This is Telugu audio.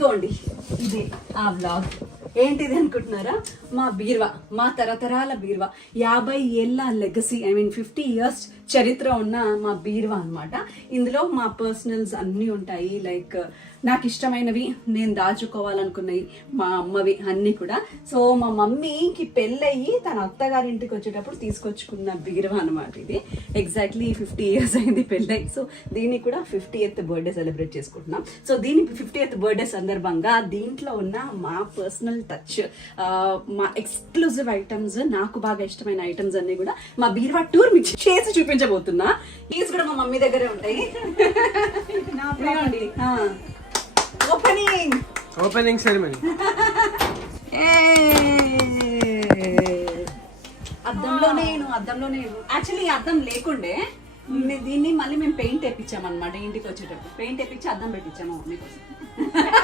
ఇదిగోండి ఇదే ఆ వ్లాగ్. ఏంటిది అనుకుంటున్నారా? మా బీర్వా, మా తరతరాల బీర్వా, 50 ఏళ్ళ లెగసీ, 50 ఇయర్స్ చరిత్ర ఉన్న మా బీర్వా అనమాట. ఇందులో మా పర్సనల్స్ అన్నీ ఉంటాయి. లైక్ నాకు ఇష్టమైనవి, నేను దాచుకోవాలనుకున్నవి, మా అమ్మవి అన్నీ కూడా. సో మా మమ్మీకి పెళ్ళయి తన అత్తగారింటికి వచ్చేటప్పుడు తీసుకొచ్చుకున్న బీరువా అనమాట ఇది. ఎగ్జాక్ట్లీ 50 ఇయర్స్ అయింది పెళ్ళయి. సో దీన్ని కూడా 50th బర్త్డే సెలబ్రేట్ చేసుకుంటున్నాం. సో దీని 50th బర్త్డే సందర్భంగా దీంట్లో ఉన్న మా పర్సనల్ టచ్, మా ఎక్స్క్లూజివ్ ఐటమ్స్, నాకు బాగా ఇష్టమైన ఐటమ్స్ అన్ని కూడా మా బీరువా టూర్ మీకు చేసి చూపించబోతున్నా. కీస్ కూడా మా మమ్మీ దగ్గరే ఉంటాయి. Opening ceremony. అద్దంలోనే యాక్చువల్లీ అద్దం లేకుండే దీన్ని మళ్ళీ మేము పెయింట్ వేయించాం అనమాట. ఇంటికి వచ్చేటప్పుడు పెయింట్ వేయించి అద్దం పెట్టించాము మమ్మీ కోసం.